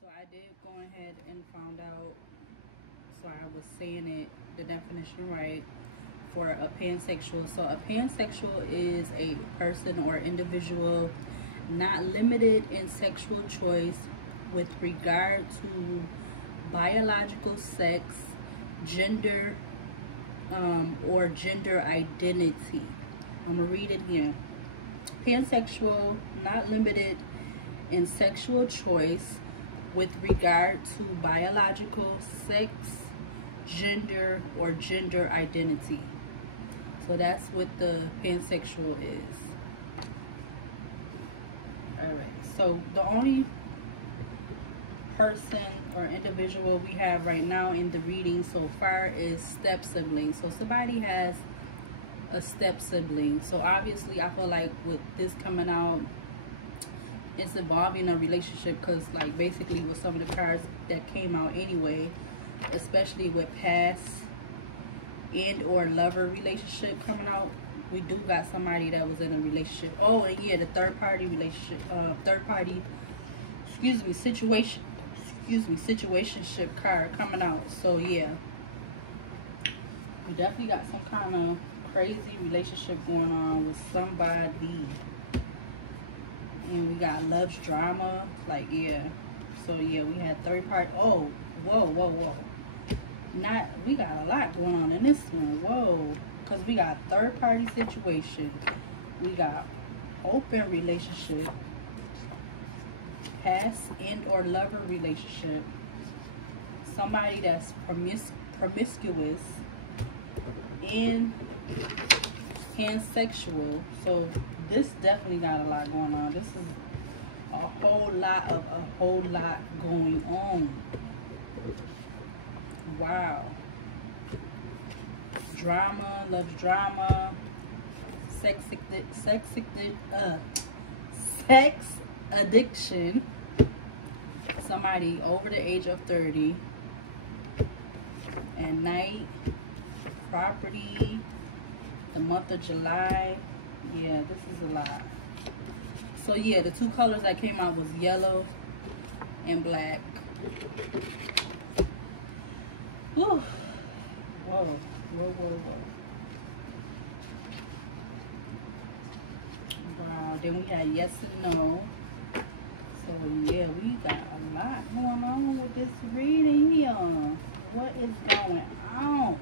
So I did go ahead and found out, so I was saying it, the definition right, for a pansexual. So a pansexual is a person or individual not limited in sexual choice with regard to biological sex, gender, or gender identity. I'm gonna read it again. Pansexual, not limited in sexual choice with regard to biological sex, gender, or gender identity. So that's what the pansexual is. Alright, so the only person or individual we have right now in the reading so far is step sibling. So somebody has a step sibling. So obviously I feel like with this coming out, it's involving a relationship, because like basically with some of the cards that came out anyway, especially with past and or lover relationship coming out, we do got somebody that was in a relationship. Oh, and yeah, the third party relationship, situationship card coming out. So yeah, we definitely got some kind of crazy relationship going on with somebody. And we got love's drama, like, yeah. So yeah, we had third party. Oh, whoa. We got a lot going on in this one. Whoa, because we got third party situation, we got open relationship, past and or lover relationship, somebody that's promiscuous, and pansexual. So this definitely got a lot going on. This is a whole lot going on. Wow. Drama, loves drama, sex addiction, somebody over the age of 30, at night, property, the month of July. Yeah, this is a lot. So yeah, the two colors that came out was yellow and black. Whew. Whoa. Wow, then we had yes and no. So yeah, we got a lot going on with this reading here. What is going on?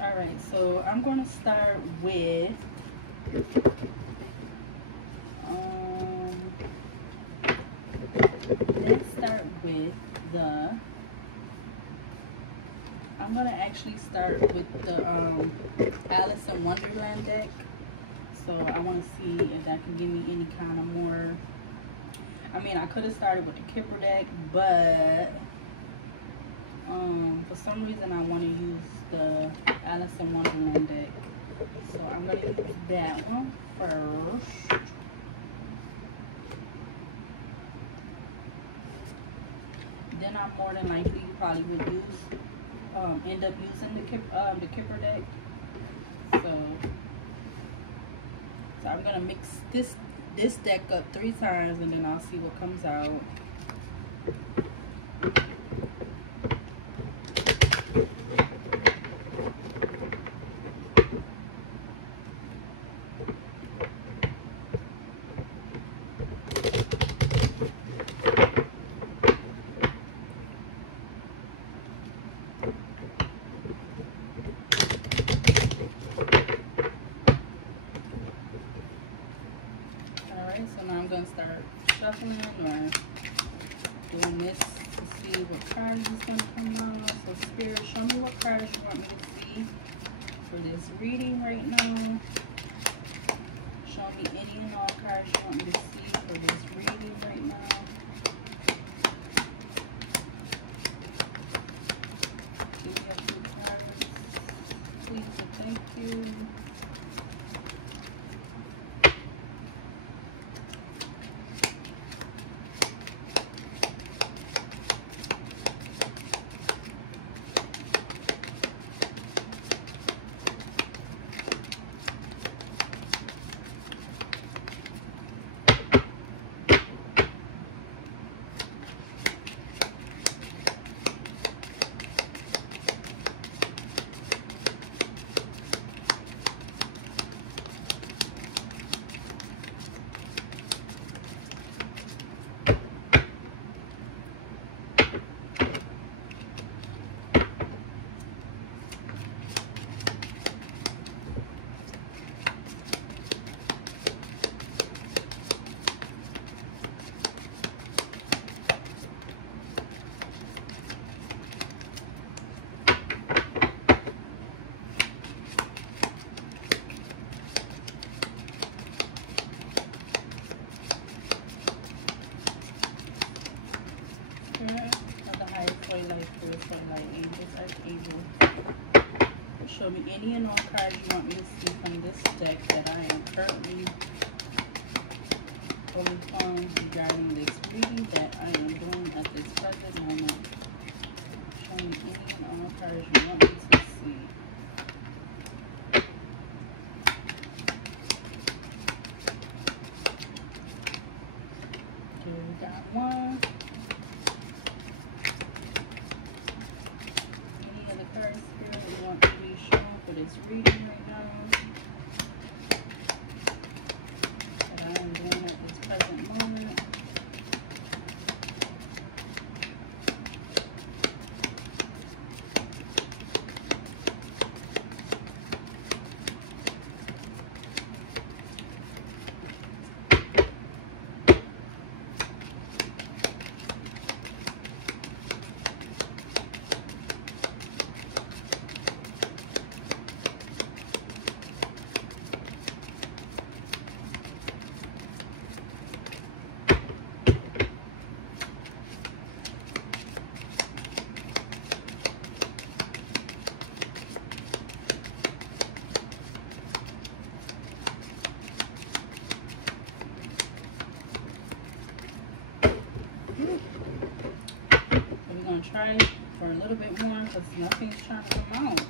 Alright, so I'm going to start with let's start with the, I'm going to actually start with the Alice in Wonderland deck. So I want to see if that can give me any kind of more. I mean, I could have started with the Kipper deck, but for some reason I want to use the Alice in Wonderland deck. So I'm going to use that one first. Then I'm more than likely probably would use end up using the Kipper deck. So I'm gonna mix this deck up 3 times, and then I'll see what comes out. So now I'm gonna start shuffling or doing this to see what cards is gonna come out. So Spirit, show me what cards you want me to see for this reading right now. Show me any and all cards you want me to see for this reading right now. Give me a few cards, please and thank you. any and all cards you want me to see from this deck that I am currently pulling from regarding this reading that I am doing at this present moment. Show me any and all cards you want me to see. Okay, we got one. Any of the cards here that you want to be shown for this reading right now that I am doing at this present moment. We're going to try for a little bit more because nothing's trying to come out.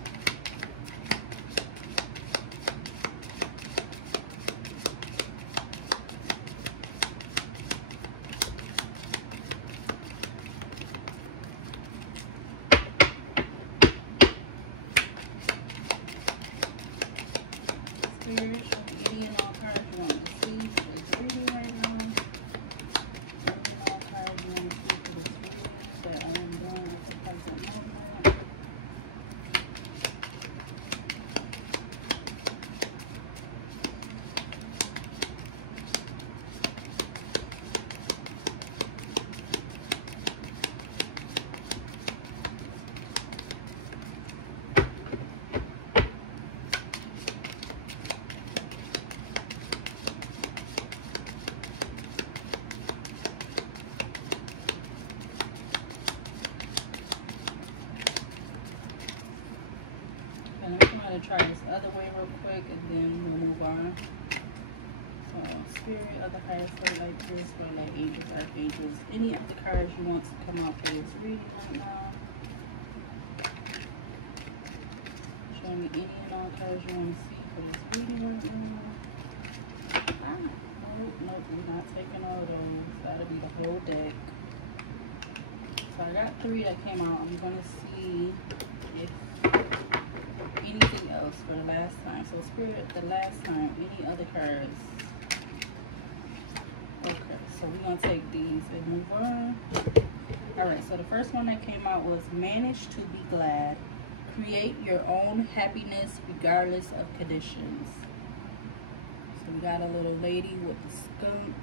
Spirit, show me any and all cards you want to see for this reading right now. Any and all cards you want to see for this reading that I am doing at the present moment. And I'm going to try this other way real quick and then we'll move on. So, Spirit of the highest light this, light angels, archangels, any of the cards you want to come out for this reading right now. Show me any and all cards you want to see for this reading right now. Nope, we're not taking all those. That'll be the whole deck. So I got 3 that came out. I'm going to see if anything else for the last time. So Spirit, the last time, any other cards? Okay, so we're going to take these and move on. Alright, so the first one that came out was manage to be glad. Create your own happiness regardless of conditions. So we got a little lady with the skunk.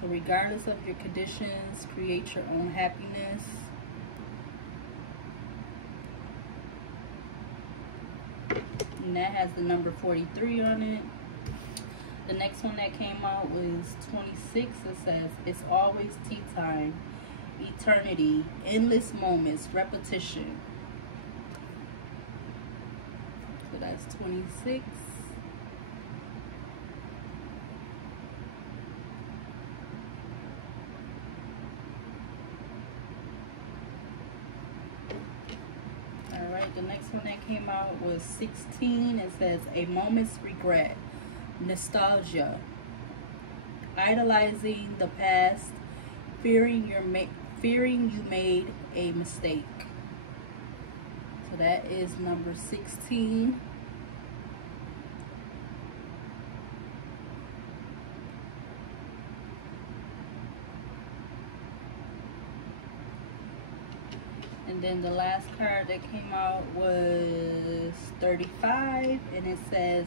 So regardless of your conditions, create your own happiness. And that has the number 43 on it. The next one that came out was 26. It says, it's always tea time, eternity, endless moments, repetition. So that's 26. The next one that came out was 16. It says, a moment's regret, nostalgia, idolizing the past, fearing you made a mistake. So that is number 16. And then the last card that came out was 35, and it says,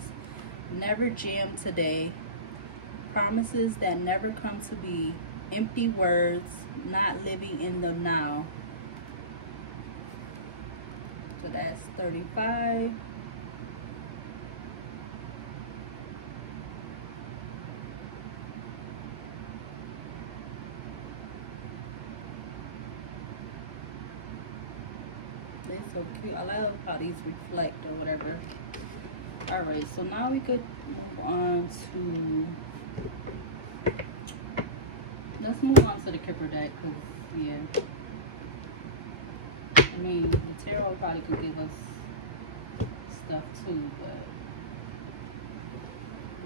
never jam today, promises that never come to be, empty words, not living in the now. So that's 35. This so cute. I love how these reflect or whatever. All right, so now we could move on to, let's move on to the Kipper deck, because, yeah. I mean, the tarot probably could give us stuff too, but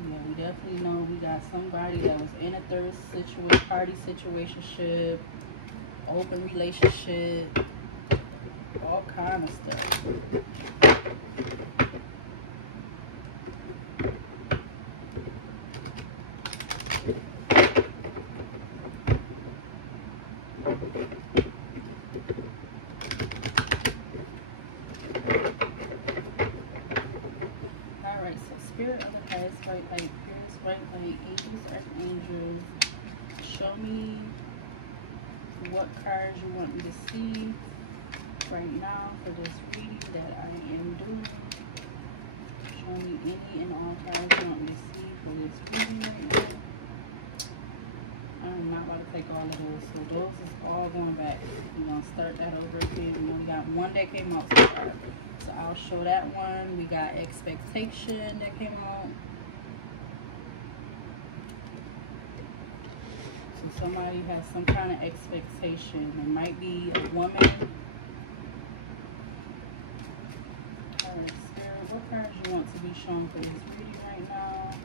yeah, we definitely know we got somebody that was in a third party situationship, open relationship, all kind of stuff. Alright, so spirit of the highest right light, purest right light, angels, archangels, show me what cards you want me to see right now for this reading that I am doing. Show me any and all cards you want me to see for this reading right now. I'm not about to take all of those, so those is all going back. We're going to start that over again. We got one that came out so far, so I'll show that one. We got expectation that came out. So somebody has some kind of expectation. It might be a woman. Alright, Spirit, what cards you want to be shown for this reading right now?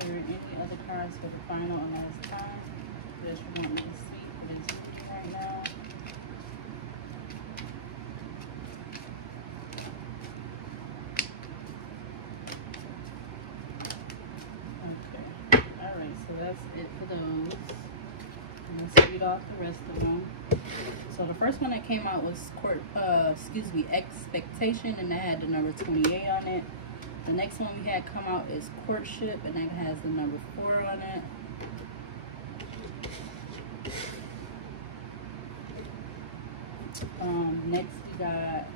Spirit, any other cards for the final and last time that you want me to see for this reading right now? Okay. Alright, so that's it for those. Let's read off the rest of them. So the first one that came out was expectation, and that had the number 28 on it. The next one we had come out is courtship, and that has the number 4 on it. Next we got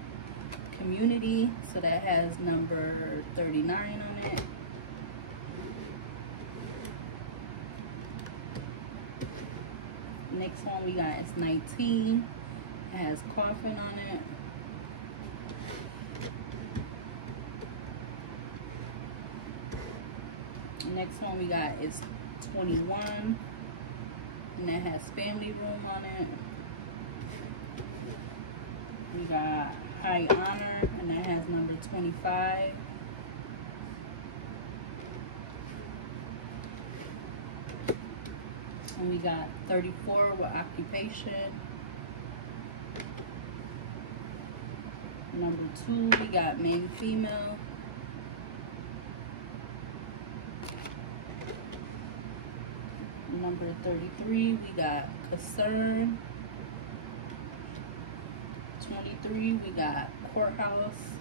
community, so that has number 39 on it. Next one we got is 19. It has coffin on it. Next one we got is 21, and that has family room on it. We got high honor, and that has number 25. And we got 34 with occupation. Number 2, we got male, female. Number 33, we got concern. 23, we got courthouse.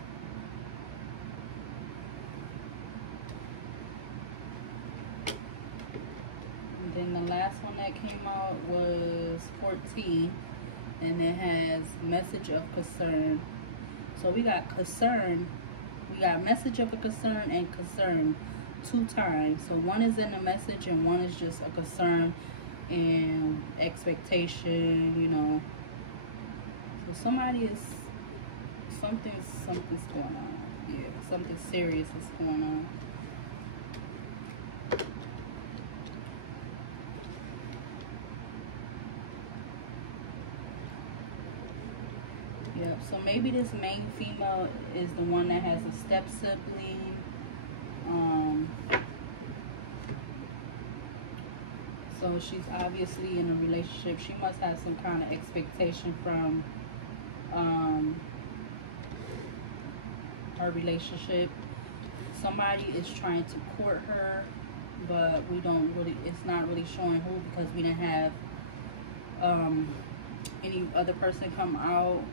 And then the last one that came out was 14, and it has message of concern. So we got concern, we got message of a concern and concern 2 times. So one is in the message and one is just a concern and expectation, you know. So somebody is, something's going on. Yeah, something serious is going on. Yep, so maybe this main female is the one that has a step sibling. So she's obviously in a relationship. She must have some kind of expectation from her relationship. Somebody is trying to court her, but we don't really, it's not really showing who, because we didn't have any other person come out.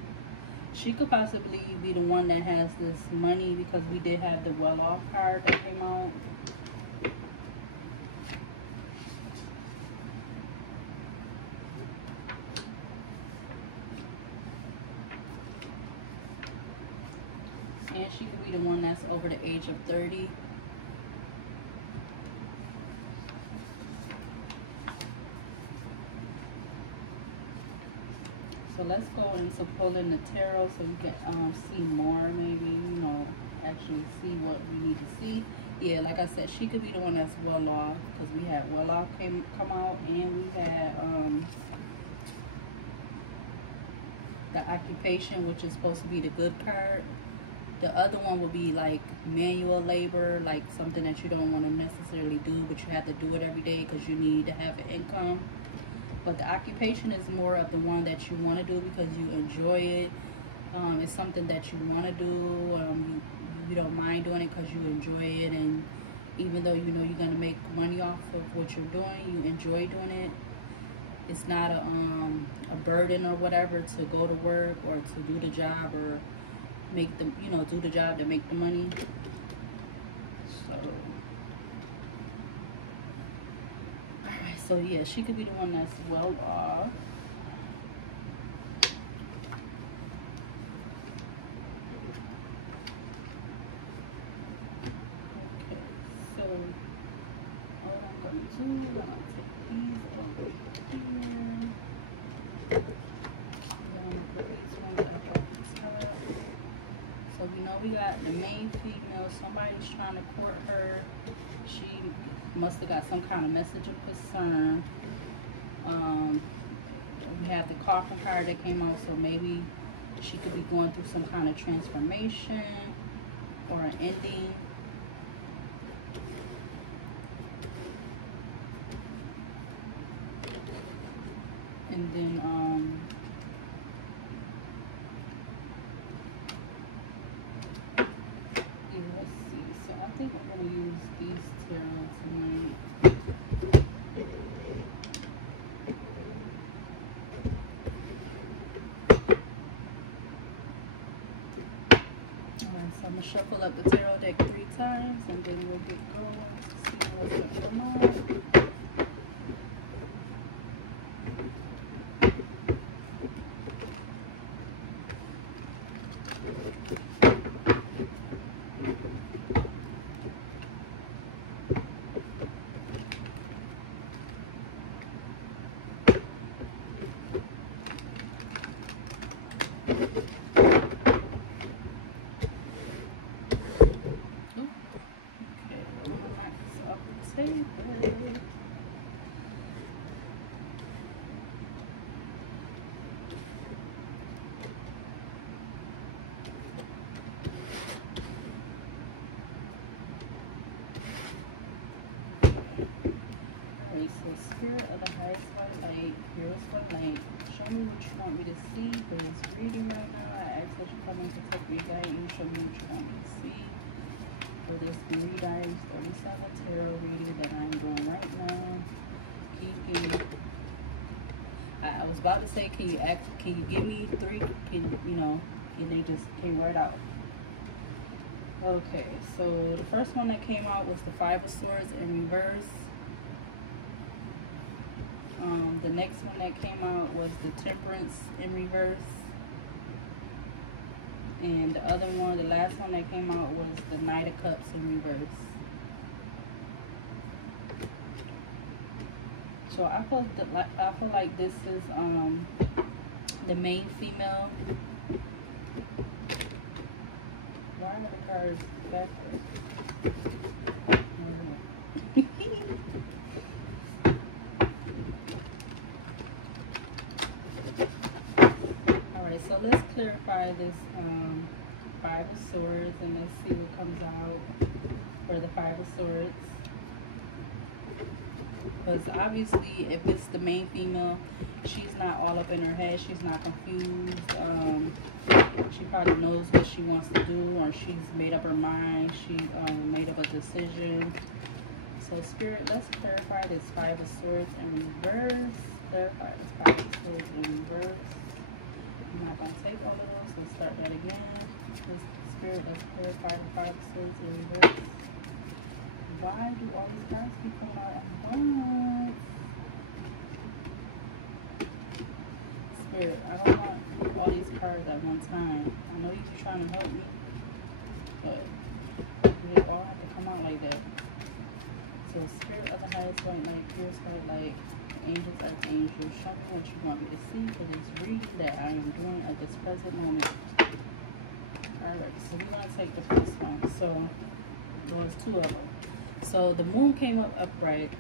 She could possibly be the one that has this money, because we did have the well-off card that came out. And she could be the one that's over the age of 30. So let's go into pulling the tarot so you can see more, maybe, you know, actually see what we need to see. Yeah, like I said, she could be the one that's well off, because we had well off come out, and we had the occupation, which is supposed to be the good card. The other one would be like manual labor, like something that you don't want to necessarily do, but you have to do it every day because you need to have an income. But the occupation is more of the one that you want to do because you enjoy it. It's something that you want to do. You don't mind doing it because you enjoy it, and even though you know you're gonna make money off of what you're doing, you enjoy doing it. It's not a burden or whatever to go to work or to do the job or make the, you know, do the job to make the money. So, alright, so yeah, she could be the one that's well off. Okay, so all I'm gonna do, I'm gonna take these over here. So we know we got the main female, somebody's trying to court her. She must have got some kind of message of concern. We have the coffin card that came out, so maybe she could be going through some kind of transformation or an ending. And then let's see. So I think we're gonna use these tarot tonight. Alright, so I'm gonna shuffle up the tarot deck 3 times, and then we'll get going to see what's going on. Spirit of the highest light, here's for light. Show me what you want me to see for this reading right now. I ask that you come in to take me guide and show me what you want me to see for this Diaries 37 tarot reading that I'm doing right now. I was about to say, can you give me 3? And they just came right out. Okay, so the first one that came out was the 5 of Swords in reverse. The next one that came out was the Temperance in reverse. And the other one, the last one that came out, was the Knight of Cups in reverse. So I feel like this is the main female. Why are the cards backwards? So let's clarify this 5 of Swords, and let's see what comes out for the 5 of Swords. Because obviously, if it's the main female, she's not all up in her head. She's not confused. She probably knows what she wants to do, or she's made up her mind. She made up a decision. So Spirit, let's clarify this 5 of Swords in reverse. Clarify this 5 of Swords in reverse. I'm not going to take all of those, so start that again. Spirit, let's clarify the 5 of Swords in reverse. Why do all these cards keep coming out at once? Spirit, I don't want all these cards at one time. I know you're trying to help me. white light, pure white light, angels, archangels, show me what you want me to see for this reading that I am doing at this present moment. Alright, so we're going to take the first one. So, there's two of them. So, the moon came up upright.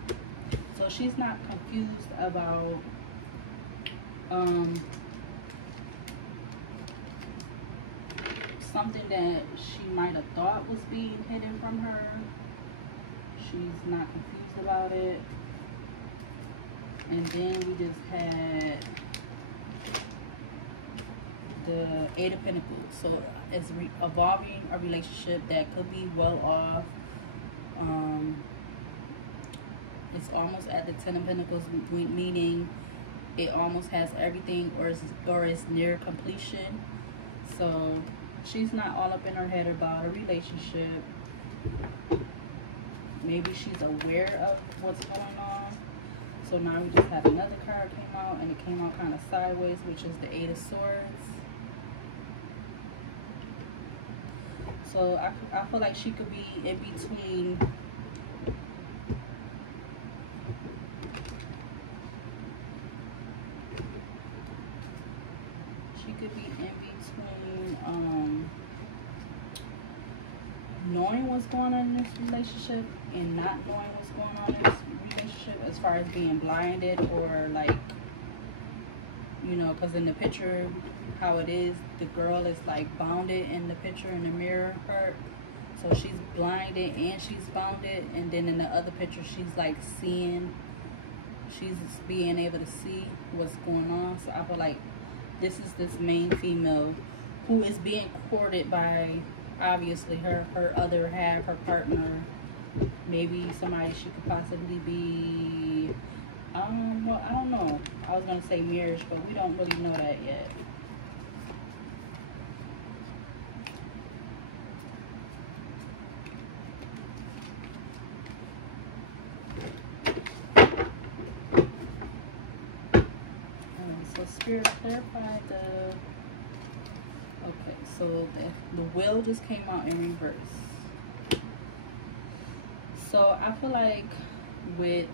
So, she's not confused about something that she might have thought was being hidden from her. She's not confused about it. And then we just had the Eight of Pentacles. So it's evolving a relationship that could be well off. It's almost at the Ten of Pentacles, meaning it almost has everything, or is near completion. So she's not all up in her head about a relationship. Maybe she's aware of what's going on. So now we just have another card came out, and it came out kind of sideways, which is the Eight of Swords. So I feel like she could be in between. She could be in between knowing what's going on in this relationship and not knowing what's going on in this relationship, as far as being blinded, or like, you know, because in the picture how it is, the girl is like bounded in the picture, in the mirror part. So she's blinded and she's bounded, and then in the other picture she's like seeing, she's being able to see what's going on. So I feel like this is this main female who is being courted by obviously her other half, her partner, maybe somebody she could possibly be, well, I don't know. I was gonna say marriage, but we don't really know that yet. So Spirit, clarify the. Okay, so the Wheel just came out in reverse. So I feel like with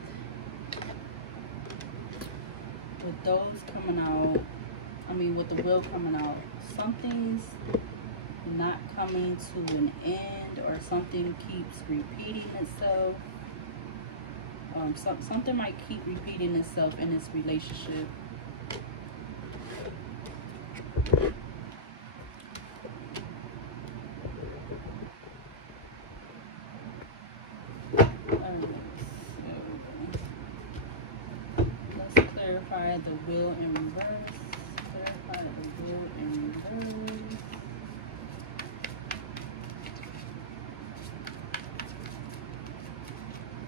those coming out, I mean with the Wheel coming out, something's not coming to an end, or something keeps repeating itself. Something might keep repeating itself in this relationship. The Wheel in reverse. Clarify the Wheel in reverse.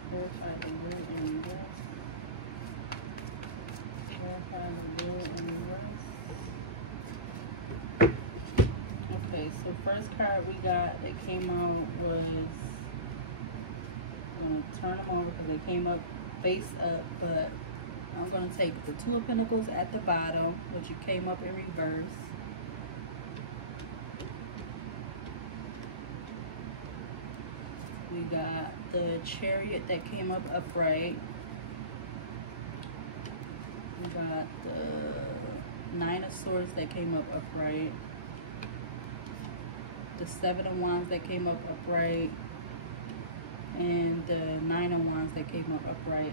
Clarify the Wheel in reverse. Clarify the Wheel in reverse. Okay, so first card we got that came out was, I'm going to turn them over because they came up face up, but I'm going to take the Two of Pentacles at the bottom, which came up in reverse. We got the Chariot that came up upright. We got the Nine of Swords that came up upright. The Seven of Wands that came up upright. And the Nine of Wands that came up upright.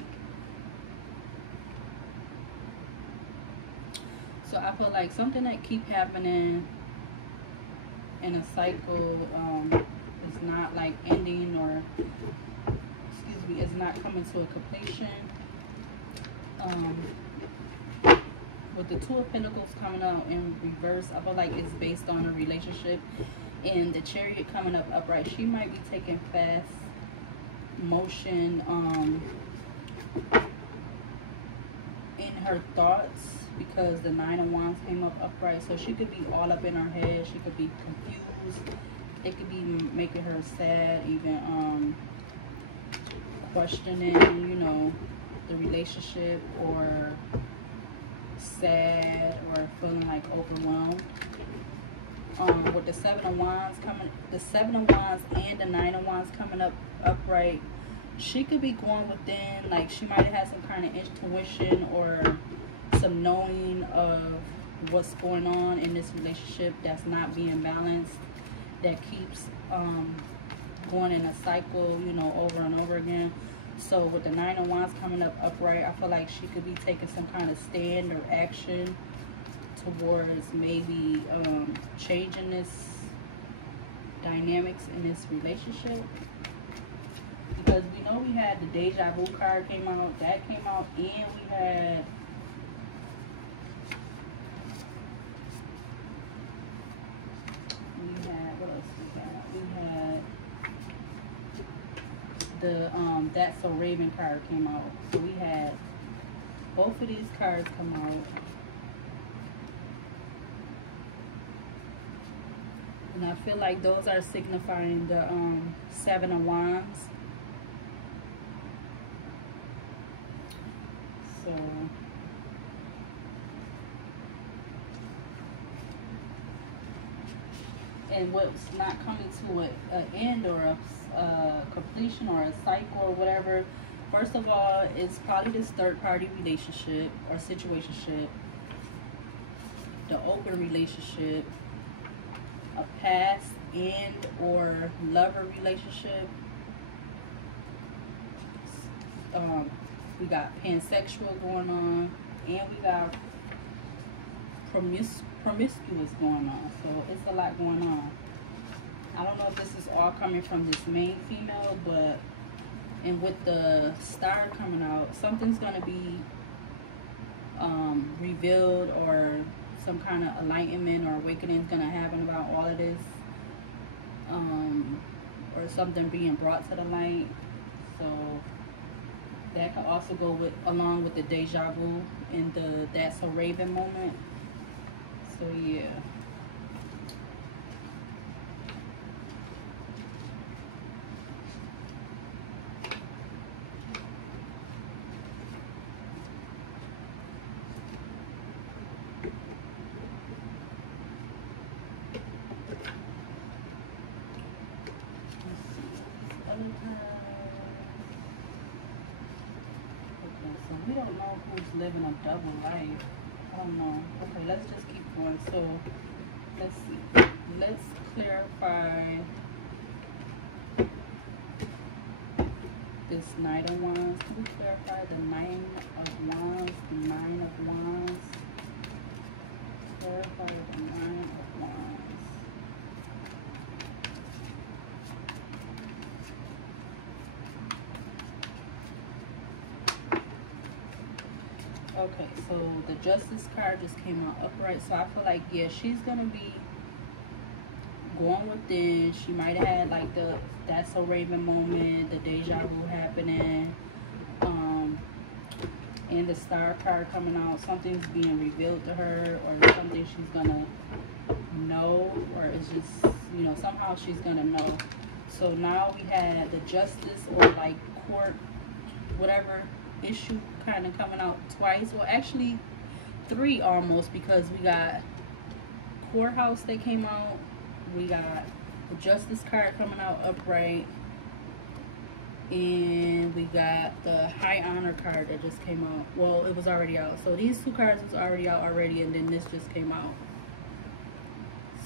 So I feel like something that keep happening in a cycle is not like ending, or excuse me, it's not coming to a completion. With the Two of Pentacles coming out in reverse, I feel like it's based on a relationship. And the Chariot coming up upright, she might be taking fast motion in her thoughts, because the Nine of Wands came up upright. So she could be all up in her head. She could be confused. It could be making her sad, even questioning, you know, the relationship, or sad, or feeling like overwhelmed. With the Seven of Wands coming, the Seven of Wands and the Nine of Wands coming up upright, she could be going within, like she might have had some kind of intuition or some knowing of what's going on in this relationship that's not being balanced, that keeps going in a cycle, you know, over and over again. So with the Nine of Wands coming up upright, I feel like she could be taking some kind of stand or action towards maybe changing this dynamics in this relationship. Because we know we had the Deja Vu card came out, that came out, and we had what else we had? We had the That's So Raven card came out. So we had both of these cards come out. And I feel like those are signifying the Seven of Wands. So and what's not coming to an end or a completion or a cycle or whatever. First of all, it's probably this third-party relationship or situationship, the open relationship, a past and or lover relationship. We got pansexual going on, and we got promiscuous going on. So it's a lot going on. I don't know if this is all coming from this main female, but and with the star coming out, something's gonna be revealed, or some kind of enlightenment or awakening is gonna happen about all of this, or something being brought to the light. So that could also go with along with the deja vu and the That's So Raven moment. So yeah. We don't know who's living a double life. I don't know. Okay, let's just keep going. So, let's see. Let's clarify this Knight of Wands. Can we clarify the Nine of Wands? The Nine of Wands. Clarify the Nine of Wands. Okay, so the Justice card just came out upright. So I feel like, yeah, she's gonna be going within. She might have had like the That's So Raven moment, the deja vu happening, and the Star card coming out. Something's being revealed to her, or something she's gonna know, or it's just, you know, somehow she's gonna know. So now we had the Justice, or like court, whatever issue kind of coming out twice. Well, actually three almost, because we got courthouse that came out, we got the Justice card coming out upright, and we got the High Honor card that just came out. Well, it was already out. So these two cards was already out already, and then this just came out.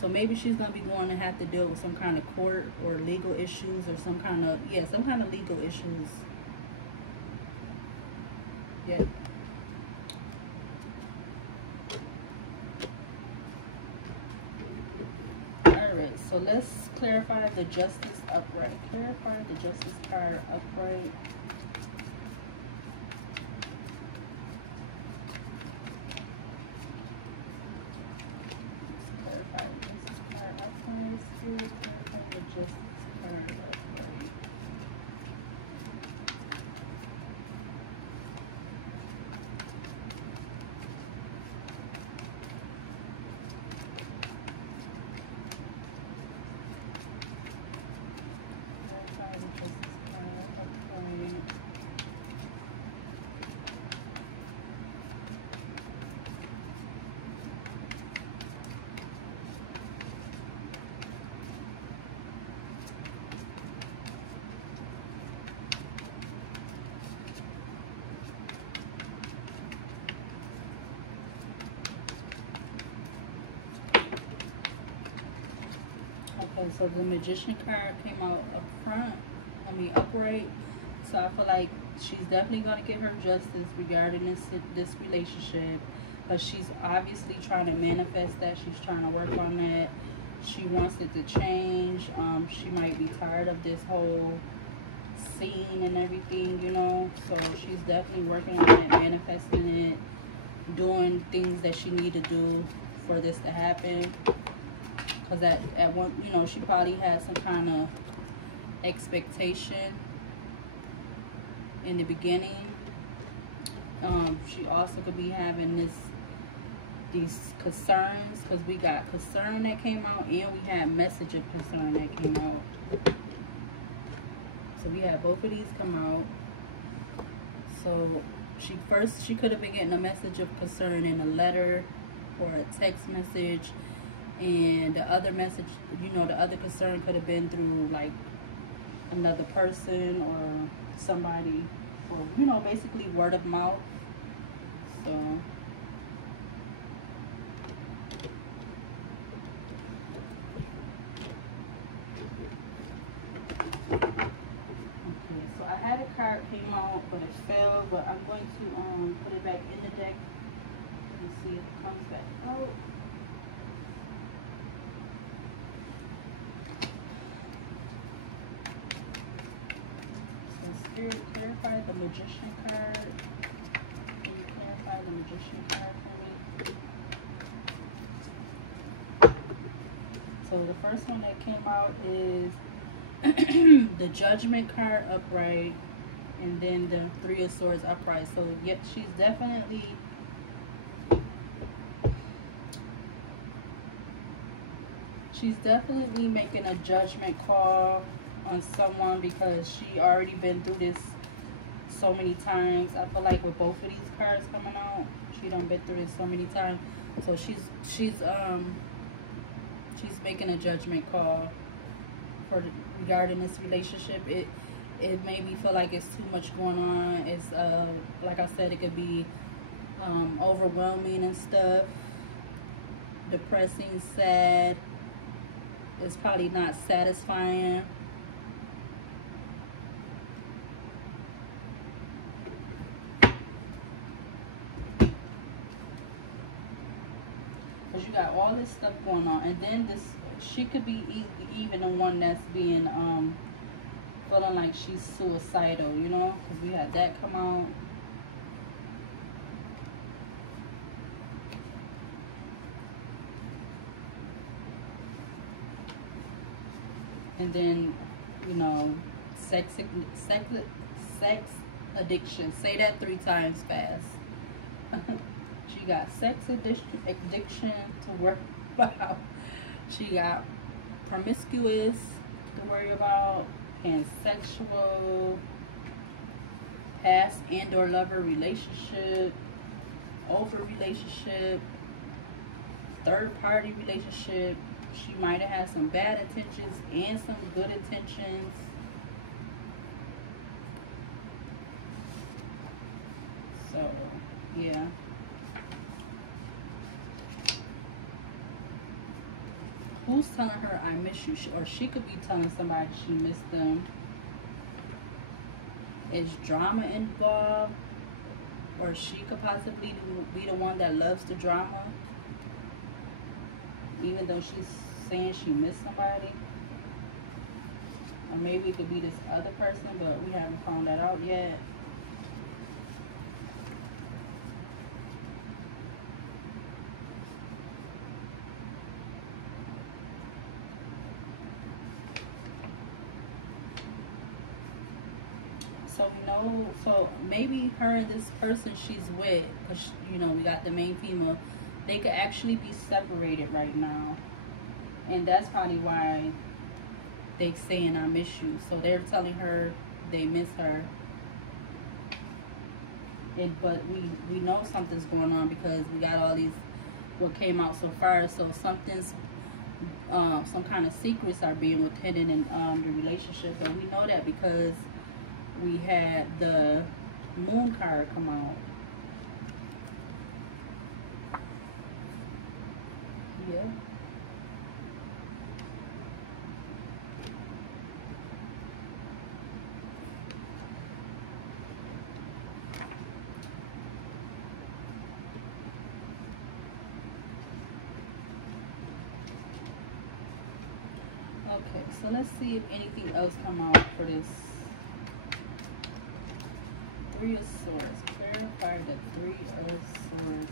So maybe she's gonna be going to have to deal with some kind of court or legal issues, or some kind of, yeah, some kind of legal issues. Yeah. Alright, so let's clarify the Justice upright. Clarify the Justice card upright. Clarify the Justice card upright. Still clarify the Justice card upright. Okay, so the Magician card came out up front, upright. So I feel like she's definitely going to get her justice regarding this relationship. But she's obviously trying to manifest that. She's trying to work on that. She wants it to change. She might be tired of this whole scene and everything, you know. So she's definitely working on it, manifesting it, doing things that she need to do for this to happen. Because at one, you know, she probably had some kind of expectation in the beginning. She also could be having these concerns, because we got concern that came out and we had message of concern that came out. So we had both of these come out. So she could have been getting a message of concern in a letter or a text message, and the other message, you know, the other concern could have been through like another person or somebody, or, you know, basically word of mouth. So okay, so I had a card came out, but it fell. But I'm going to put it back in the deck and see if it comes back out. So Spirit, clarify the Magician card. Can you clarify the Magician card for me? So the first one that came out is the Judgment card upright, and then the Three of Swords upright. So yet she's definitely making a judgment call on someone, because she already been through this so many times. I feel like with both of these cards coming out, she done been through this so many times. So she's making a judgment call regarding this relationship. It made me feel like it's too much going on. It's like I said, it could be overwhelming and stuff, depressing, sad. It's probably not satisfying. Because you got all this stuff going on, and then she could be even the one that's being feeling like she's suicidal, you know, because we had that come out. And then, you know, sex addiction. Say that 3 times fast. She got sex addiction to worry about. She got promiscuous to worry about, and sexual, past and or lover relationship, over relationship, third party relationship. She might have had some bad intentions and some good intentions. So yeah. Who's telling her I miss you? Or she could be telling somebody she missed them. Is drama involved? Or she could possibly be the one that loves the drama, even though she's saying she missed somebody. Or maybe it could be this other person, but we haven't found that out yet. So we know, so maybe her and this person she's with, because, you know, we got the main female, they could actually be separated right now. And that's probably why they saying I miss you. So they're telling her they miss her. But we know something's going on, because we got all these, what came out so far. So something's, some kind of secrets are being hidden in the relationship. But we know that because we had the Moon card come out. Yeah. So let's see if anything else come out for this. Three of Swords. Clarify the Three of Swords.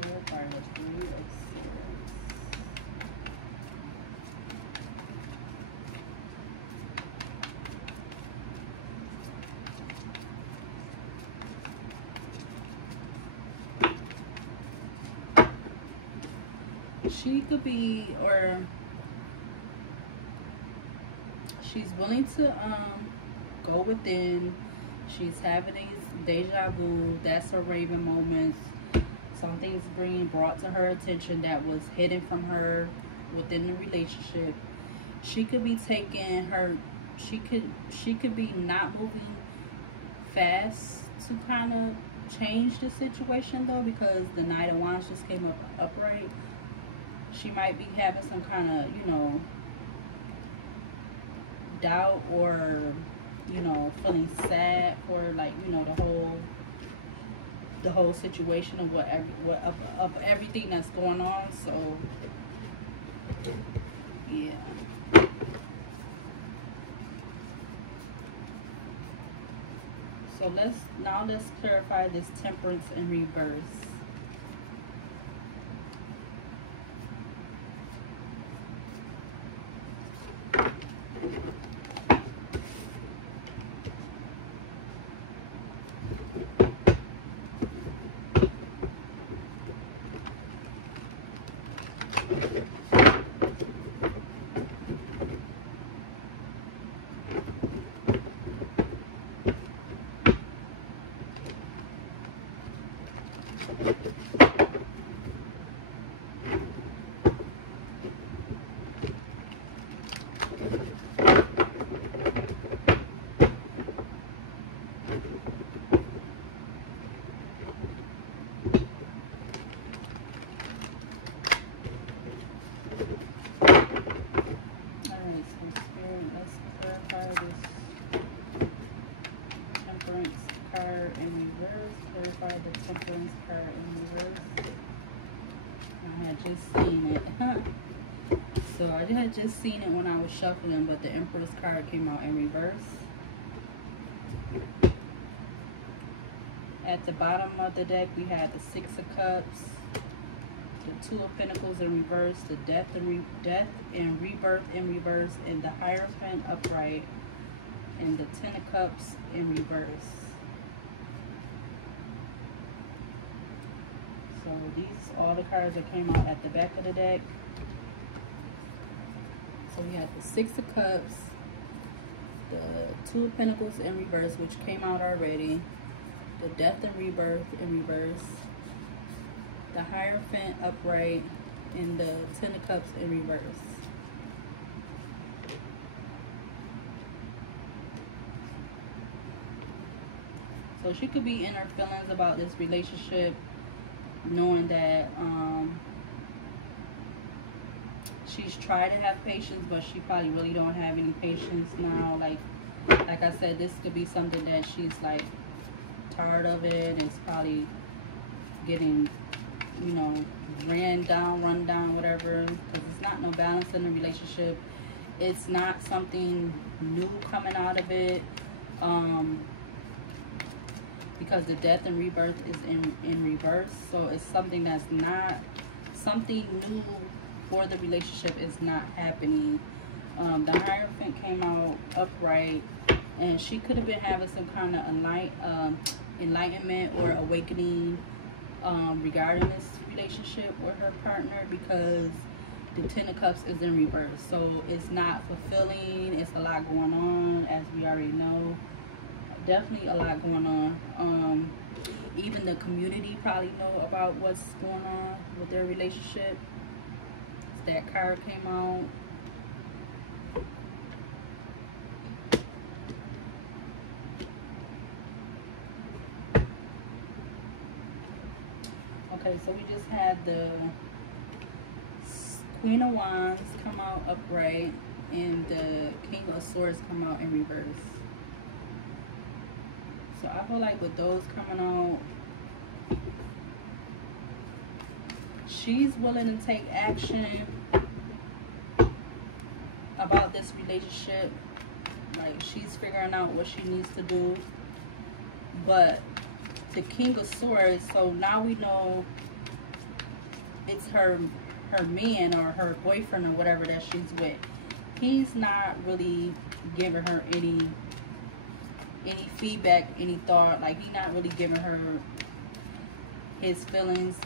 Clarify the Three of Swords. She could be, or she's willing to go within. She's having these deja vu. That's her Raven moments. Something's being brought to her attention that was hidden from her within the relationship. She could be taking her. She could be not moving fast to kind of change the situation though, because the Knight of Wands just came up upright. She might be having some kind of, you know, doubt, or, you know, feeling sad for, like, you know, the whole situation of everything that's going on. So yeah. So let's clarify this Temperance in reverse. I had just seen it when I was shuffling, but the Empress card came out in reverse. At the bottom of the deck, we had the Six of Cups, the Two of Pentacles in reverse, the Death and Rebirth in reverse, and the Hierophant upright, and the Ten of Cups in reverse. So these are all the cards that came out at the back of the deck. So we had the Six of Cups, the Two of Pentacles in reverse, which came out already, the Death and Rebirth in reverse, the Hierophant upright, and the Ten of Cups in reverse. So she could be in her feelings about this relationship, knowing that she's tried to have patience, but she probably really don't have any patience now. Like I said, this could be something that she's like tired of it, and it's probably getting, you know, run down, whatever, because it's not no balance in the relationship. It's not something new coming out of it, because the Death and Rebirth is in reverse. So it's something that's not something new for the relationship, is not happening. The Hierophant came out upright, and she could have been having some kind of enlightenment or awakening regarding this relationship with her partner, because the Ten of Cups is in reverse. So it's not fulfilling. It's a lot going on, as we already know. Definitely a lot going on. Even the community probably know about what's going on with their relationship. That card came out. Okay, so we just had the Queen of Wands come out upright, and the King of Swords come out in reverse. So I feel like with those coming out, she's willing to take action about about this relationship. Like, she's figuring out what she needs to do. But the King of Swords, so now we know it's her man or her boyfriend or whatever that she's with. He's not really giving her any feedback, any thought. Like, he's not really giving her his feelings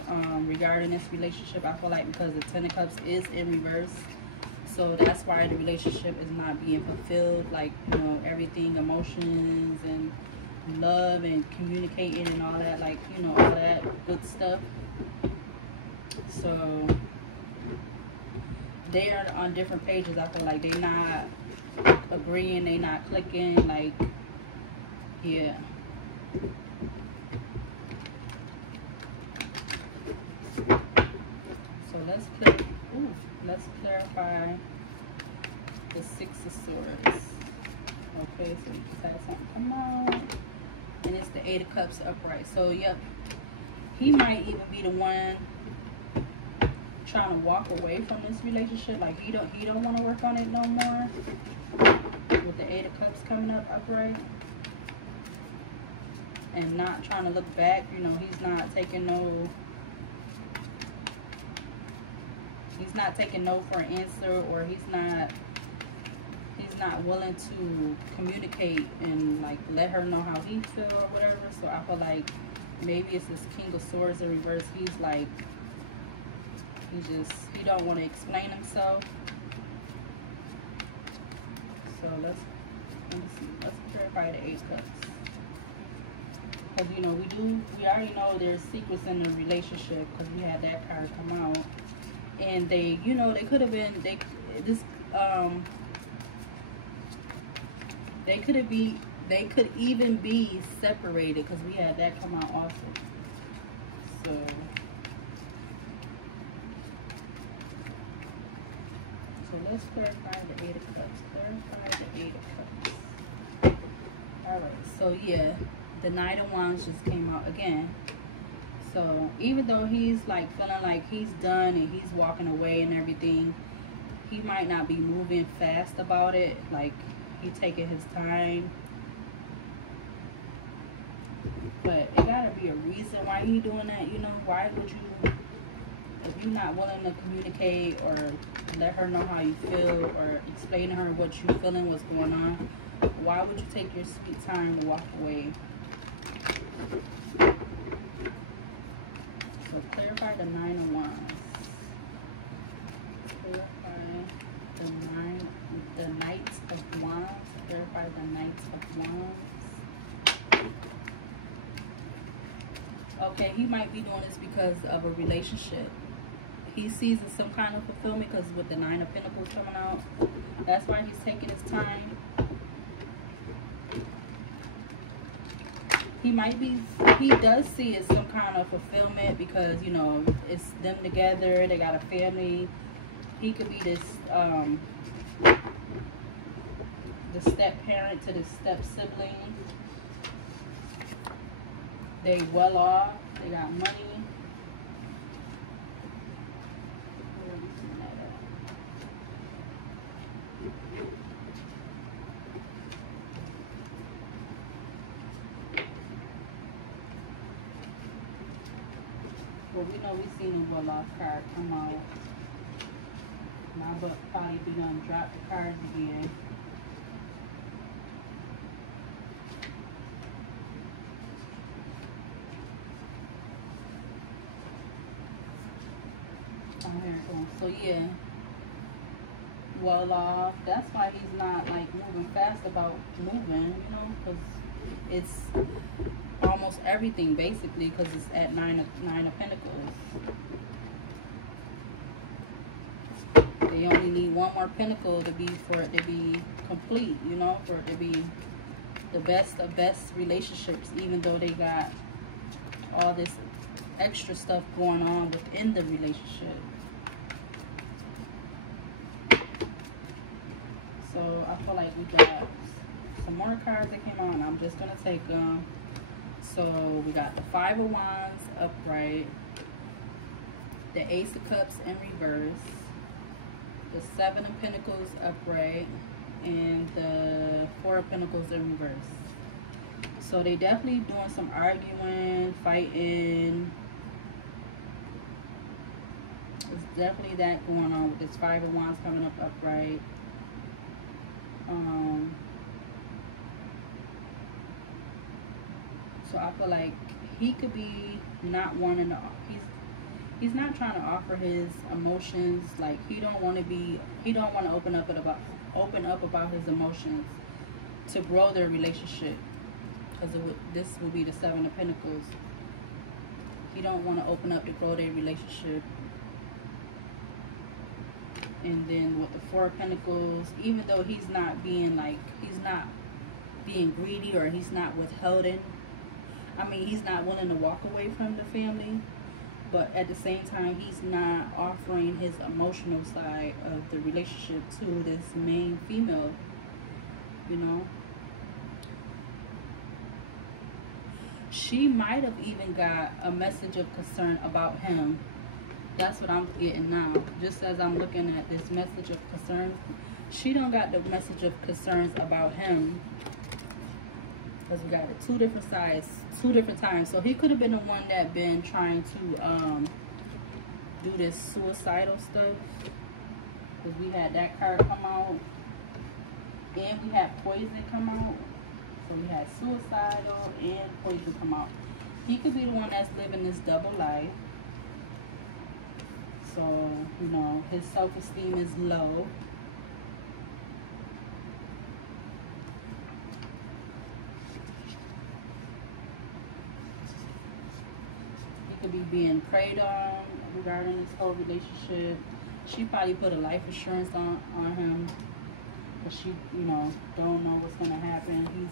regarding this relationship. I feel like because the Ten of Cups is in reverse, so that's why the relationship is not being fulfilled. Like, you know, everything, emotions and love and communicating and all that, like, you know, all that good stuff. So they are on different pages. I feel like they're not agreeing, they not clicking. Like, yeah. So let's clarify the Six of Swords. Okay, so we just had something come out, and it's the Eight of Cups upright. So yep, he might even be the one trying to walk away from this relationship. Like, he don't want to work on it no more. With the Eight of Cups coming up upright, and not trying to look back. You know, he's not taking no for an answer, or he's not willing to communicate and like let her know how he feels or whatever. So I feel like maybe it's this King of Swords in reverse. He's like, he don't want to explain himself. So let's clarify the Eight Cups. Because, you know, we already know there's secrets in the relationship because we had that card come out. And they, you know, they could have been, they could even be separated because we had that come out also. So let's clarify the Eight of Cups. Clarify the Eight of Cups. Alright, so yeah, the Knight of Wands just came out again. So even though he's like feeling like he's done and he's walking away and everything, he might not be moving fast about it. Like, he taking his time. But it gotta be a reason why he doing that, you know. Why would you, if you're not willing to communicate or let her know how you feel or explain to her what you feeling, what's going on, why would you take your sweet time to walk away? So clarify the Nine of Wands. Clarify the Knight of Wands. Clarify the Knight of Wands. Okay, he might be doing this because of a relationship. He sees it some kind of fulfillment because with the Nine of Pentacles coming out, that's why he's taking his time. He does see it some kind of fulfillment because, you know, it's them together, they got a family. He could be this, the step parent to the step sibling. They well off, they got money. Well, we know we've seen a well-off card come out. Now, but probably be gonna drop the cards again. Oh, here it goes. So yeah, well-off. That's why he's not like moving fast about moving, you know, because it's almost everything basically, because it's at nine of Pentacles. They only need one more pentacle for it to be complete, you know, for it to be the best of best relationships, even though they got all this extra stuff going on within the relationship. So I feel like we got some more cards that came out, and I'm just gonna take them. So we got the Five of Wands upright, the Ace of Cups in reverse, the Seven of Pentacles upright and the Four of Pentacles in reverse. So they definitely doing some arguing, fighting. There's definitely that going on with this Five of Wands coming up upright. So I feel like he could be not wanting to, he's not trying to offer his emotions. Like he don't want to open up about his emotions to grow their relationship, because this will be the Seven of Pentacles. He don't want to open up to grow their relationship. And then with the Four of Pentacles, even though he's not being greedy, or he's not withholding, I mean, he's not willing to walk away from the family, but at the same time, he's not offering his emotional side of the relationship to this main female, you know. She might have even got a message of concern about him. That's what I'm getting now. Just as I'm looking at this message of concern, she don't got the message of concerns about him. Because we got it two different sides, two different times. So he could have been the one that been trying to do this suicidal stuff. Because we had that card come out. And we had poison come out. So we had suicidal and poison come out. He could be the one that's living this double life. So, you know, his self-esteem is low. He could be being preyed on regarding this whole relationship. She probably put a life insurance on him. But she, you know, don't know what's going to happen.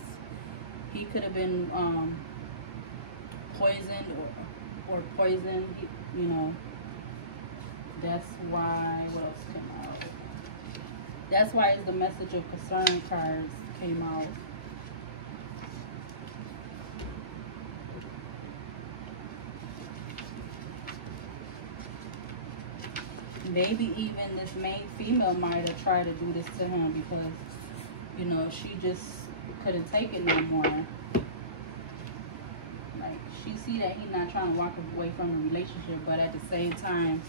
He could have been poisoned or poisoned, you know. That's why, what else came out? That's why the message of concern cards came out. Maybe even this main female might have tried to do this to him because, you know, she just couldn't take it no more. Like, she see that he's not trying to walk away from the relationship, but at the same time,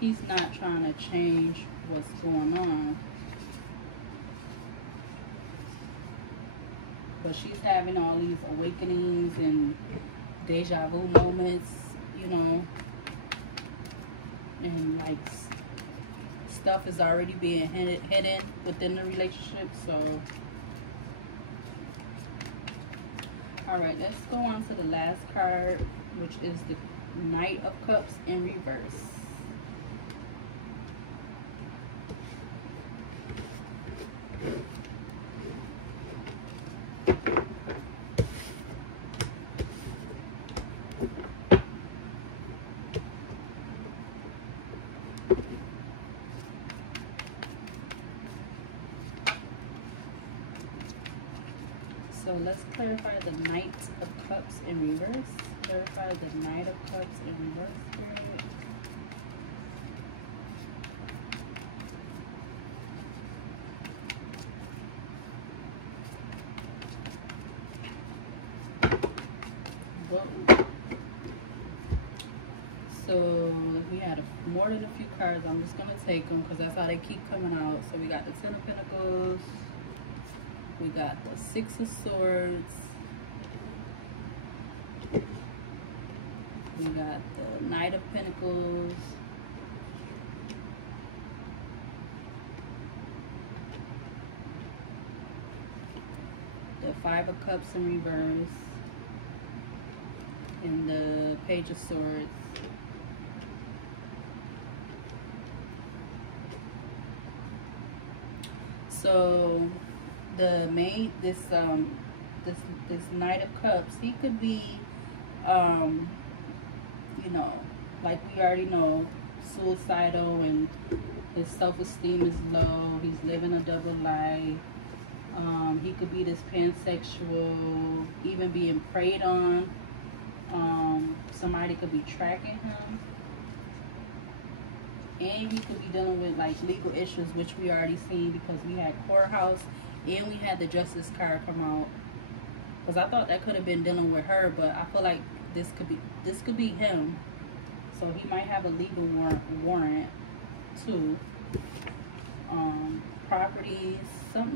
he's not trying to change what's going on. But she's having all these awakenings and deja vu moments, you know. And like stuff is already being hidden within the relationship. So, alright, let's go on to the last card, which is the Knight of Cups in reverse. So let's clarify the Knight of Cups in reverse. Clarify the Knight of Cups in reverse. So we had more than a few cards. I'm just going to take them because that's how they keep coming out. So we got the Ten of Pentacles. We got the Six of Swords. We got the Knight of Pentacles. The Five of Cups in reverse. And the Page of Swords. So the main this Knight of Cups, he could be you know, like we already know, suicidal, and his self-esteem is low. He's living a double life. He could be this pansexual, even being preyed on. Somebody could be tracking him. And he could be dealing with like legal issues, which we already seen because we had courthouse and we had the justice card come out. Because I thought that could have been dealing with her, but I feel like this could be him. So he might have a legal warrant too. Properties,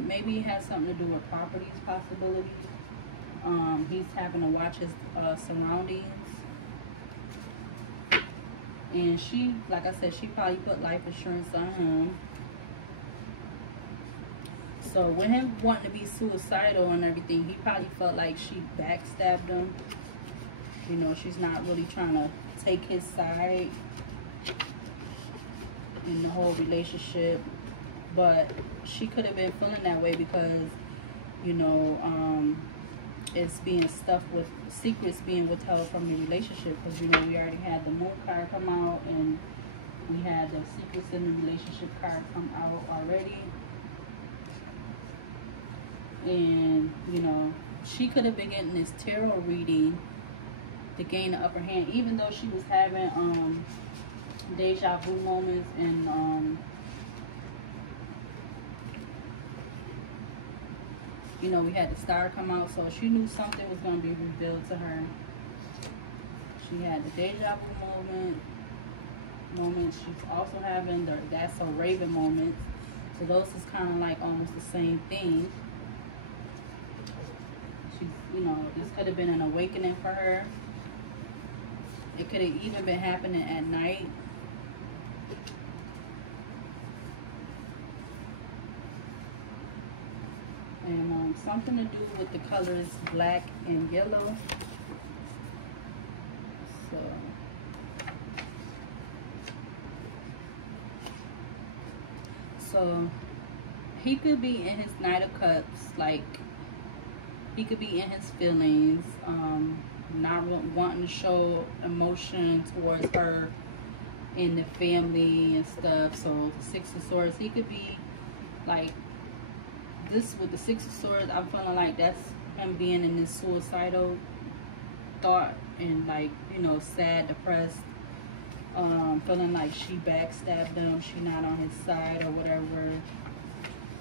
maybe it has something to do with properties possibilities. He's having to watch his surroundings. And she, like I said, she probably put life insurance on him. So with him wanting to be suicidal and everything, he probably felt like she backstabbed him. You know, she's not really trying to take his side in the whole relationship. But she could have been feeling that way because, you know, it's being stuffed with secrets being withheld from the relationship. Because, you know, we already had the moon card come out and we had the secrets in the relationship card come out already. And, you know, she could have been getting this tarot reading to gain the upper hand, even though she was having deja vu moments and you know, we had the star come out, so she knew something was going to be revealed to her. She had the deja vu moments. She's also having the that's so Raven moments. So those is kind of like almost the same thing. She's, you know, this could have been an awakening for her. It could have even been happening at night. And something to do with the colors black and yellow. So he could be in his Knight of Cups, like he could be in his feelings, not wanting to show emotion towards her in the family and stuff. So the Six of Swords, he could be like this with the Six of Swords. I'm feeling like that's him being in this suicidal thought and like, you know, sad, depressed, feeling like she backstabbed him, she not on his side or whatever.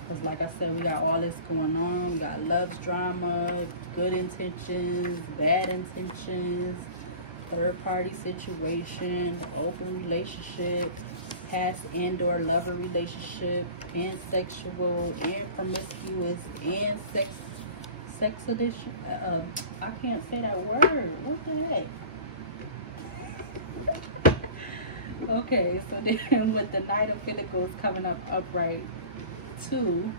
Because like I said, we got all this going on. We got love's drama, good intentions, bad intentions, third party situation, open relationship, past and/or lover relationship, pansexual and promiscuous and sex addiction. I can't say that word. What the heck? Okay, so then with the Knight of Pentacles coming up upright too,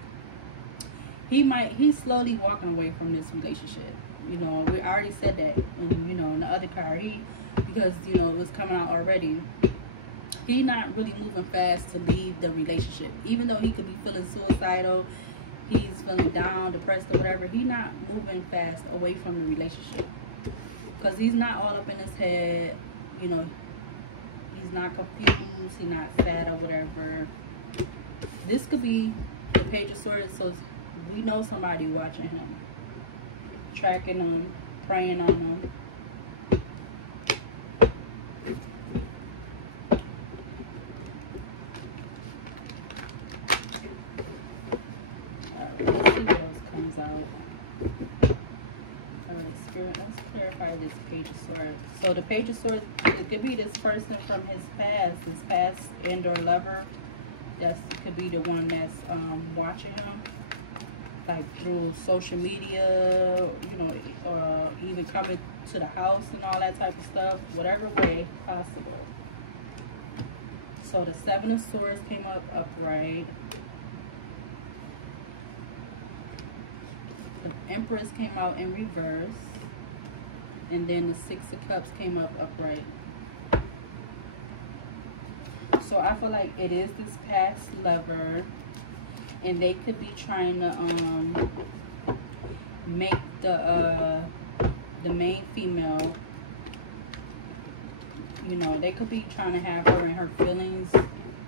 he's slowly walking away from this relationship. You know, we already said that, you know, in the other card, because, you know, it was coming out already. He not really moving fast to leave the relationship, even though he could be feeling suicidal, he's feeling down, depressed, or whatever. He not moving fast away from the relationship because he's not all up in his head. You know, he's not confused, he's not sad or whatever. This could be the Page of Swords, so we know somebody watching him, tracking him, praying on him. Let's see what else comes out. Alright, Spirit, let's clarify this Page of Swords. So the Page of Swords, it could be this person from his past and or lover. That could be the one that's watching him, like through social media, you know, or even coming to the house and all that type of stuff, whatever way possible. So the Seven of Swords came up upright. The Empress came out in reverse. And then the Six of Cups came up upright. So I feel like it is this past lover, and they could be trying to make the main female, you know, they could be trying to have her in her feelings,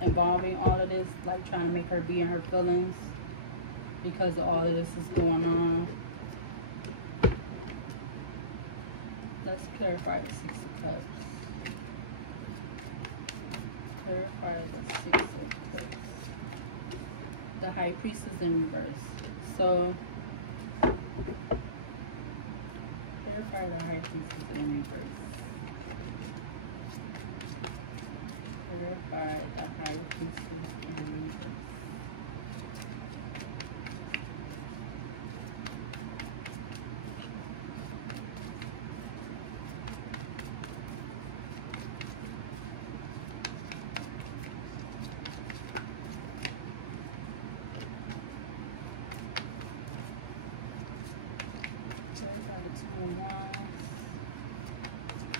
involving all of this, like trying to make her be in her feelings because of all of this is going on. Let's clarify the Six of Cups. Clarify the Six of Cups. The High Priestess in reverse. So clarify the High Priestess in reverse. Clarify the High Priestess in reverse.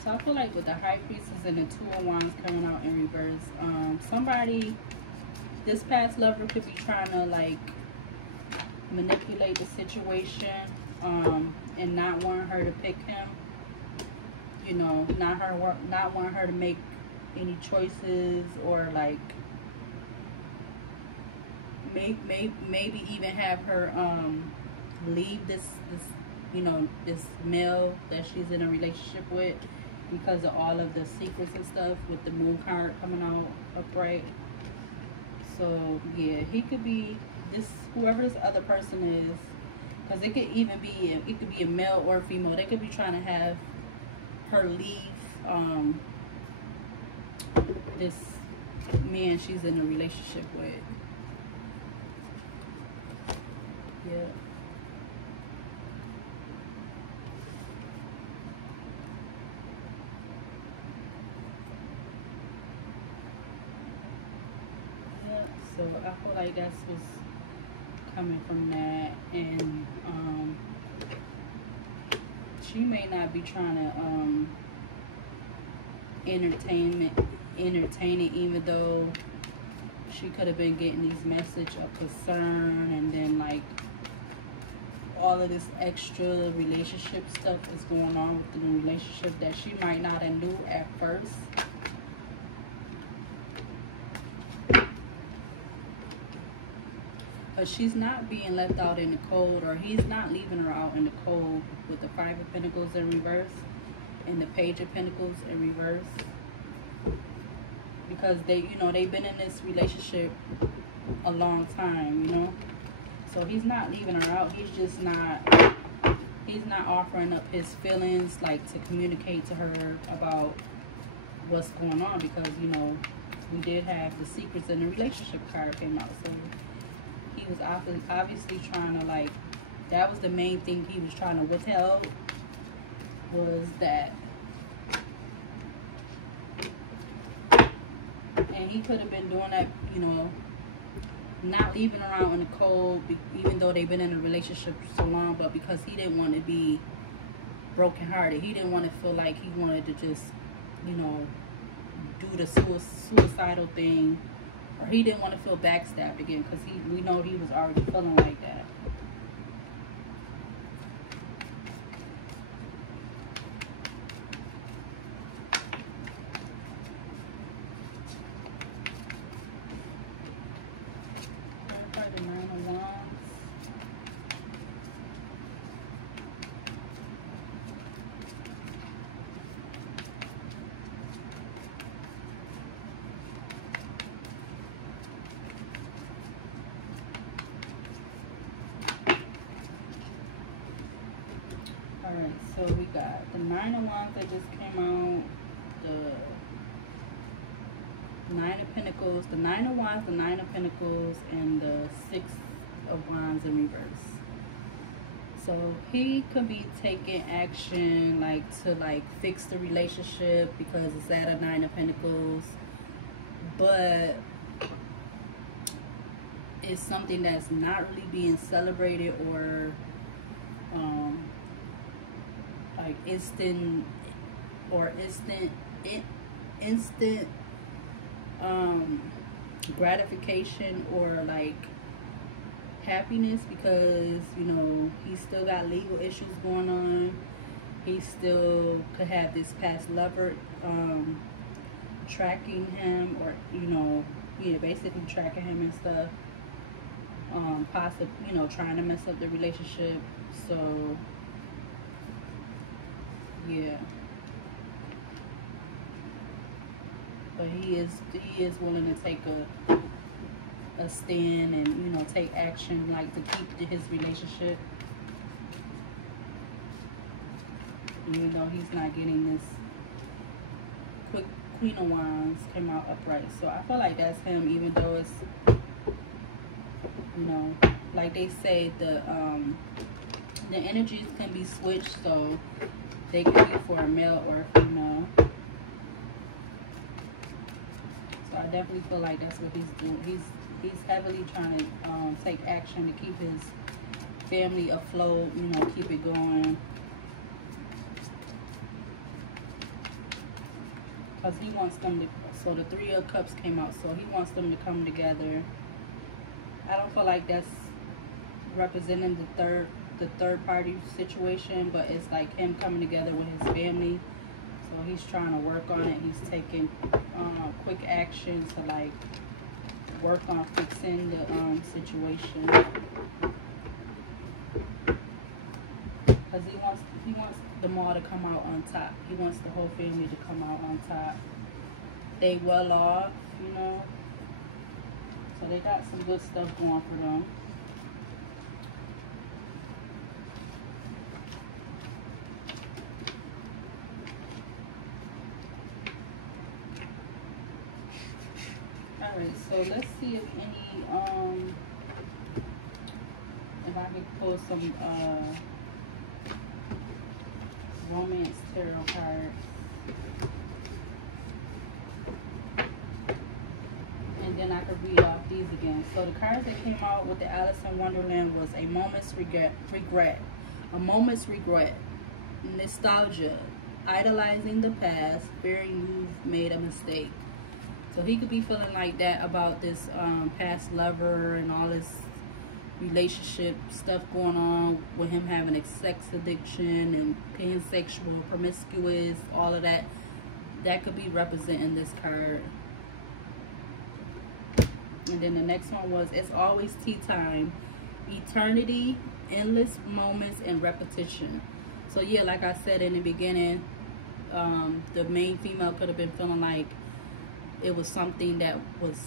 So I feel like with the High Priestess and the Two of Wands coming out in reverse, somebody, this past lover could be trying to like manipulate the situation, and not wanting her to pick him. You know, not wanting her to make any choices, or like maybe even have her leave this you know, this male that she's in a relationship with, because of all of the secrets and stuff, with the Moon card coming out upright. So yeah, he could be this, whoever this other person is, because it could even be a male or a female. They could be trying to have her leave this man she's in a relationship with. Yeah. So I feel like that's what's coming from that, and she may not be trying to entertain it, even though she could have been getting these messages of concern, and then like all of this extra relationship stuff that's going on with the relationship that she might not have knew at first. But she's not being left out in the cold, or he's not leaving her out in the cold with the Five of Pentacles in reverse and the Page of Pentacles in reverse. Because they, you know, they've been in this relationship a long time, you know. So he's not leaving her out. He's just not offering up his feelings, like to communicate to her about what's going on, because, you know, we did have the Secrets in the Relationship card came out. So he was obviously trying to, like, that was the main thing he was trying to withhold, was that. And he could have been doing that, you know, not leaving her out in the cold, even though they've been in a relationship so long, but because he didn't want to be brokenhearted. He didn't want to feel like he wanted to just, you know, do the suicidal thing. Or he didn't want to feel backstabbed again, because we know he was already feeling like that. Clarify the Nine of Wands. Alright, so we got the Nine of Wands that just came out, the Nine of Pentacles, the Nine of Wands, the Nine of Pentacles, and the Six of Wands in reverse. So he could be taking action, like, to, like, fix the relationship, because it's at a Nine of Pentacles, but it's something that's not really being celebrated, or like instant gratification, or like happiness, because, you know, he's still got legal issues going on. He still could have this past lover tracking him, or, you know, yeah, basically tracking him and stuff, possibly, you know, trying to mess up the relationship. So yeah, but he is willing to take a stand and, you know, take action, like to keep his relationship, even though he's not getting this. Quick Queen of Wands came out upright, so I feel like that's him, even though it's, you know, like they say, the energies can be switched, so they can be for a male or a female. So I definitely feel like that's what he's doing. He's heavily trying to take action to keep his family afloat, you know, keep it going. Because he wants them to, so the Three of Cups came out, so he wants them to come together. I don't feel like that's representing the third party situation, but it's like him coming together with his family. So he's trying to work on it. He's taking quick action to like work on fixing the situation. Because he wants them all to come out on top. He wants the whole family to come out on top. They well off, you know. So they got some good stuff going for them. Alright, so let's see if any if I can pull some romance tarot cards. And then I could read off these again. So the cards that came out with the Alice in Wonderland was a moment's regret, a moment's regret, nostalgia, idolizing the past, fearing you've made a mistake. So he could be feeling like that about this past lover and all this relationship stuff going on with him having a sex addiction and pansexual, promiscuous, all of that. That could be representing this card. And then the next one was, it's always tea time, eternity, endless moments, and repetition. So yeah, like I said in the beginning, the main female could have been feeling like it was something that was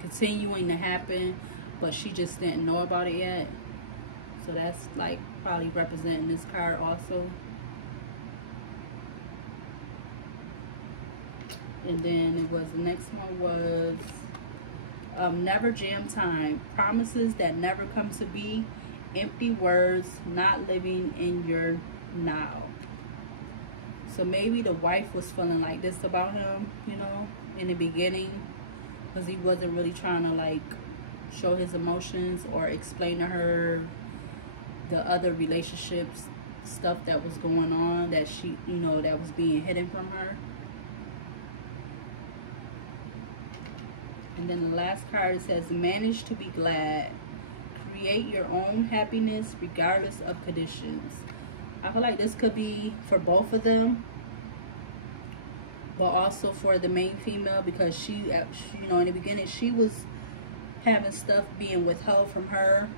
continuing to happen, but she just didn't know about it yet. So that's like probably representing this card also. And then it was, the next one was never jam time, promises that never come to be, empty words, not living in your now. So maybe the wife was feeling like this about him, you know, in the beginning, because he wasn't really trying to like show his emotions or explain to her the other relationships stuff that was going on, that she, you know, that was being hidden from her. And then the last card says, manage to be glad, create your own happiness regardless of conditions. I feel like this could be for both of them, but also for the main female, because she, you know, in the beginning she was having stuff being withheld from her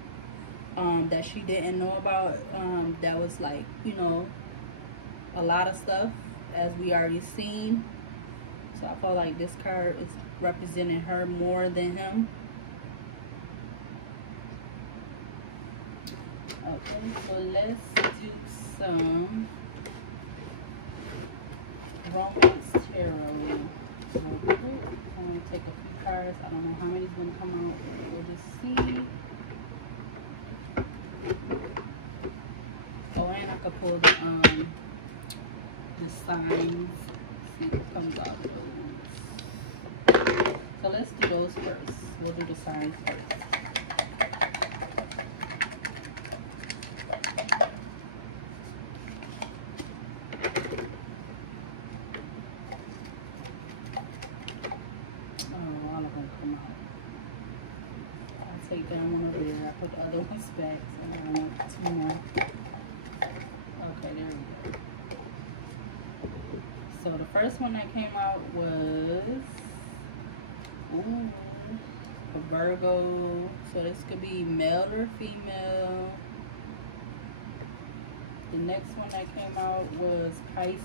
that she didn't know about, that was like, you know, a lot of stuff, as we already seen. So I feel like this card is representing her more than him. Okay, so let's do some romance tarot. So I'm going to take a few cards. I don't know how many's going to come out. We'll just see. Oh, and I could pull the signs. See what comes out. So let's do those first. We'll do the signs first. Oh, all of them come out. I'll take that one over there. I put the other ones back. So I want two more. Okay, there we go. So the first one that came out was a Virgo. So this could be male or female. The next one that came out was Pisces,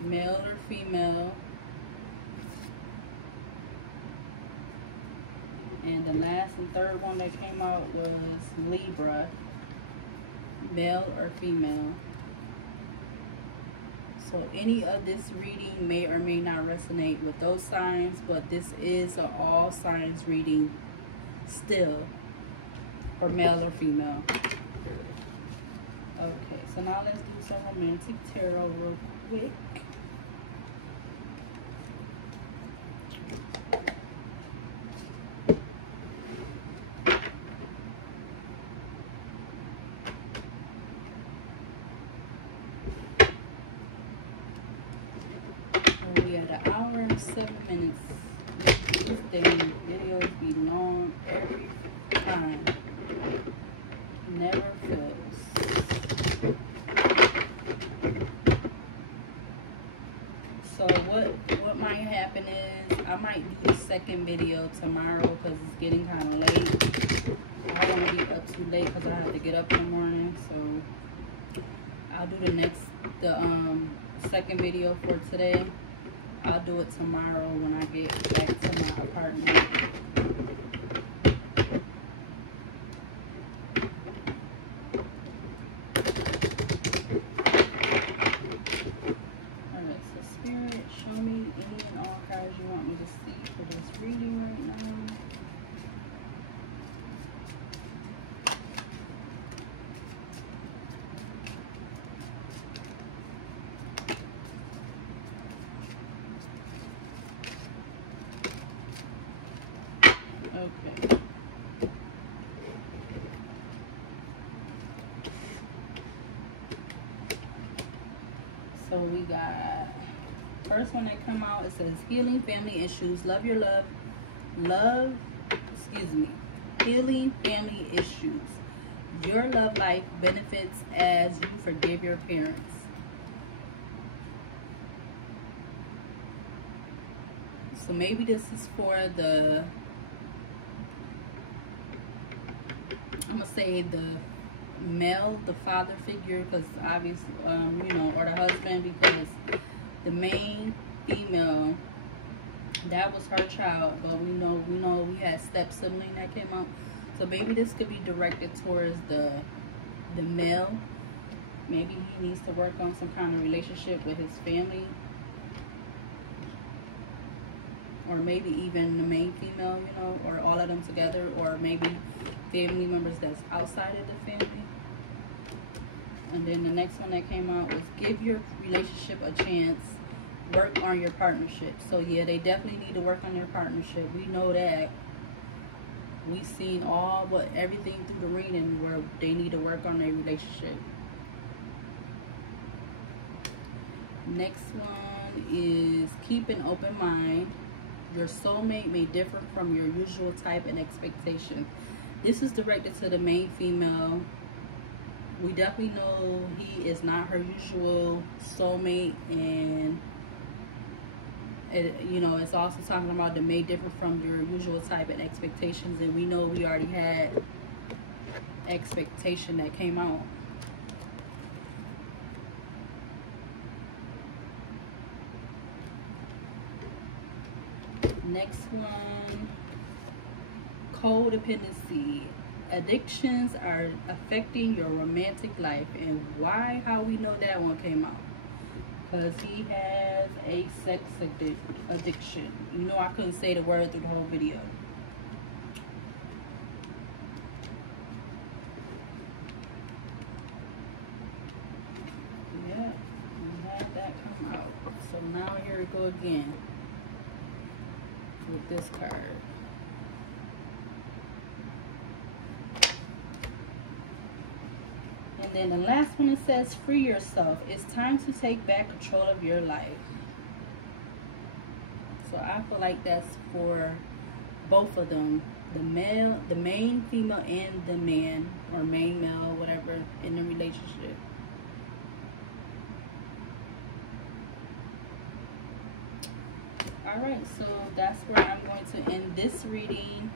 male or female. And the last and third one that came out was Libra, male or female. So any of this reading may or may not resonate with those signs, but this is an all signs reading still, for male or female. Okay, so now let's do some romantic tarot real quick. We at an hour and 7 minutes. These damn videos be long every time. Never fails. So what might happen is I might do the second video tomorrow because it's getting kind of late. I don't want to be up too late because I have to get up in the morning. So I'll do the second video for today. I'll do it tomorrow when I get back to my apartment. Alright, so Spirit, show me any and all cards you want me to see for this reading right now. Okay. So we got first one that come out. It says healing family issues. Healing family issues. Your love life benefits as you forgive your parents. So maybe this is for the, I'm gonna say the male, the father figure, because obviously, you know, or the husband, because the main female, that was her child, but we know we had step sibling that came out. So maybe this could be directed towards the male. Maybe he needs to work on some kind of relationship with his family. Or maybe even the main female, you know, or all of them together, or maybe family members that's outside of the family. And then the next one that came out was give your relationship a chance, work on your partnership. So yeah, they definitely need to work on their partnership. We know that. We've seen everything through the reading where they need to work on their relationship. Next one is keep an open mind. Your soulmate may differ from your usual type and expectation. This is directed to the main female. We definitely know he is not her usual soulmate, and you know, it's also talking about the may differ from your usual type and expectations, and we know we already had expectation that came out. Next one, codependency. Addictions are affecting your romantic life, and how we know that one came out? Because he has a sex addiction. You know, I couldn't say the word through the whole video. Yeah, we had that come out. So now here we go again with this card. And then the last one, it says free yourself. It's time to take back control of your life. So I feel like that's for both of them, the main female, and the man, or main male, whatever, in the relationship. Alright, so that's where I'm going to end this reading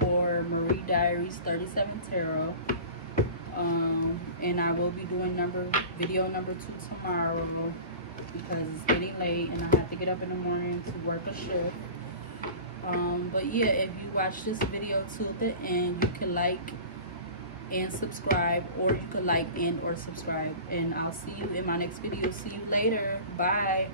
for Marie Diaries 37 Tarot. And I will be doing video number 2 tomorrow because it's getting late and I have to get up in the morning to work a shift. But yeah, if you watch this video to the end, you can like and subscribe, or you could like and or subscribe, and I'll see you in my next video. See you later. Bye.